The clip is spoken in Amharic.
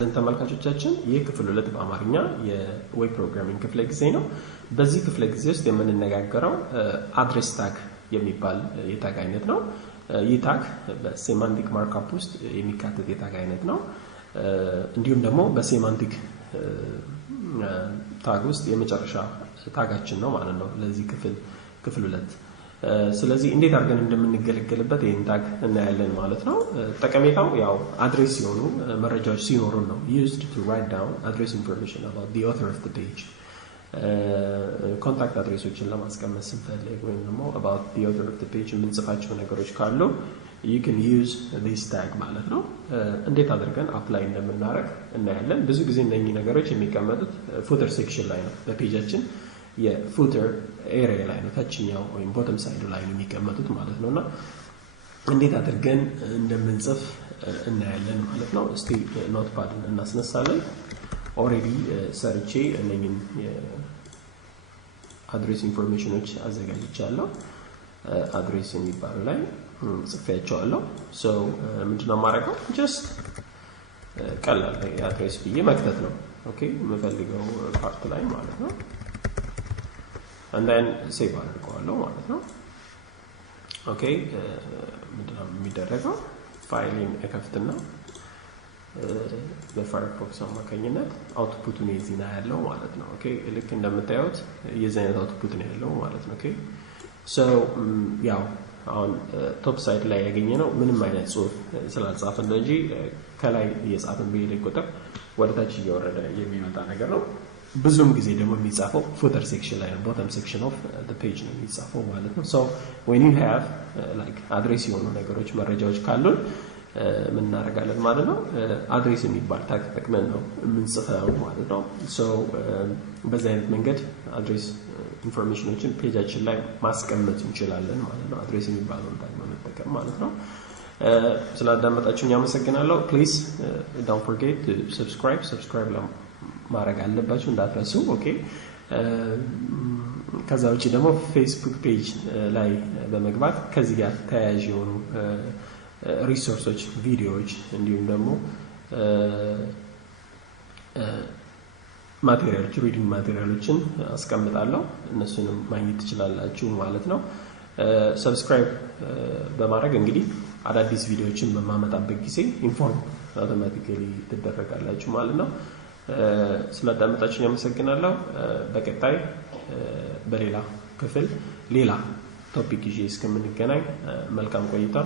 ተመልካቾቻችን ይህ ክፍል 2 በአማርኛ የዌብ ፕሮግራሚንግ ክፍለ ጊዜ ነው። በዚህ ክፍለ ጊዜ ውስጥ የምንነጋገረው አድሬስ ታግ የሚባል የታግ አይነት ነው። ይህ ታግ በሴማንቲክ ማርክአፕ ውስጥ የሚካተት የታግ አይነት ነው። እንዲሁም ደግሞ በሴማንቲክ ታግ ውስጥ የመጨረሻ ታጋችን ነው ማለት ነው ለዚህ ክፍል 2 ስለዚህ እንዴት አድርገን እንደምንገለገልበት ይሄን ታግ እናያለን ማለት ነው። ጠቀሜታው ያው አድሬስ ሲሆኑ መረጃዎች ሲኖሩ ነው used to write down address information about the author of the page ኮንታክት አድሬሶችን ለማስቀመጥ ስንፈልግ ወይም ደግሞ about the author of the page የምንጽፋቸው ነገሮች ካሉ you can use this tag ማለት ነው። እንዴት አድርገን አፕላይ እንደምናደርግ እናያለን። ብዙ ጊዜ እነኚህ ነገሮች የሚቀመጡት ፉተር ሴክሽን ላይ ነው በፔጃችን የፉተር ኤሪያ ላይ ነው ታችኛው ወይም ቦተም ሳይዱ ላይ ነው የሚቀመጡት ማለት ነውና እንዴት አድርገን እንደምንጽፍ እናያለን ማለት ነው። እስቲ ኖትፓድ እናስነሳለን። ኦሬዲ ሰርቼ እነኚህን የአድሬስ ኢንፎርሜሽኖች አዘጋጅቻለሁ። አድሬስ የሚባለው ላይ ጽፌያቸዋለሁ። ሶ ምንድነው ማድረገው ጀስት ቀላል የአድሬስ ብዬ መክተት ነው። ኦኬ የምፈልገው ፓርት ላይ ማለት ነው and then save አድርገዋለሁ ማለት ነው። ኦኬ ምንድነው የሚደረገው ፋይልን እከፍትና በፋየርፎክስ አማካኝነት አውትፑቱን ይዝና ያለው ማለት ነው። ኦኬ ልክ እንደምታዩት የዚህ አይነት አውትፑት ነው ያለው ማለት ነው። ኦኬ ሶ ያው አሁን ቶፕ ሳይት ላይ ያገኘነው ምንም አይነት ጽሁፍ ስላልጻፈ እንጂ ከላይ እየጻፈን በሄደ ቁጥር ወደታች እየወረደ የሚመጣ ነገር ነው። ብዙም ጊዜ ደግሞ የሚጻፈው ፉተር ሴክሽን ላይ ነው bottom section of the page ነው የሚጻፈው ማለት ነው። so when you have like አድሬስ የሆኑ ነገሮች መረጃዎች ካሉን ምን እናደርጋለን ማለት ነው አድሬስ የሚባል ታግ ተጠቅመን ነው የምንጽፈው ማለት ነው። so በዚህ አይነት መንገድ አድሬስ ኢንፎርሜሽኖችን ፔጃችን ላይ ማስቀመጥ እንችላለን ማለት ነው። አድሬስ የሚባለውን ታግ መጠቀም ማለት ነው። ስላዳመጣችሁኝ አመሰግናለሁ። please don't forget to subscribe ማድረግ አለባችሁ እንዳትረሱ። ኦኬ ከዛ ውጪ ደግሞ ፌስቡክ ፔጅ ላይ በመግባት ከዚህ ጋር ተያያዥ የሆኑ ሪሶርሶች ቪዲዮዎች እንዲሁም ደግሞ ማቴሪያሎች ሪዲንግ ማቴሪያሎችን አስቀምጣለሁ እነሱንም ማግኘት ትችላላችሁ ማለት ነው። ሰብስክራይብ በማድረግ እንግዲህ አዳዲስ ቪዲዮዎችን በማመጣበት ጊዜ ኢንፎርም አውቶማቲካሊ ትደረጋላችሁ ማለት ነው። ስላዳመጣችሁኝ አመሰግናለሁ። በቀጣይ በሌላ ክፍል ሌላ ቶፒክ ይዤ እስከምንገናኝ መልካም ቆይታ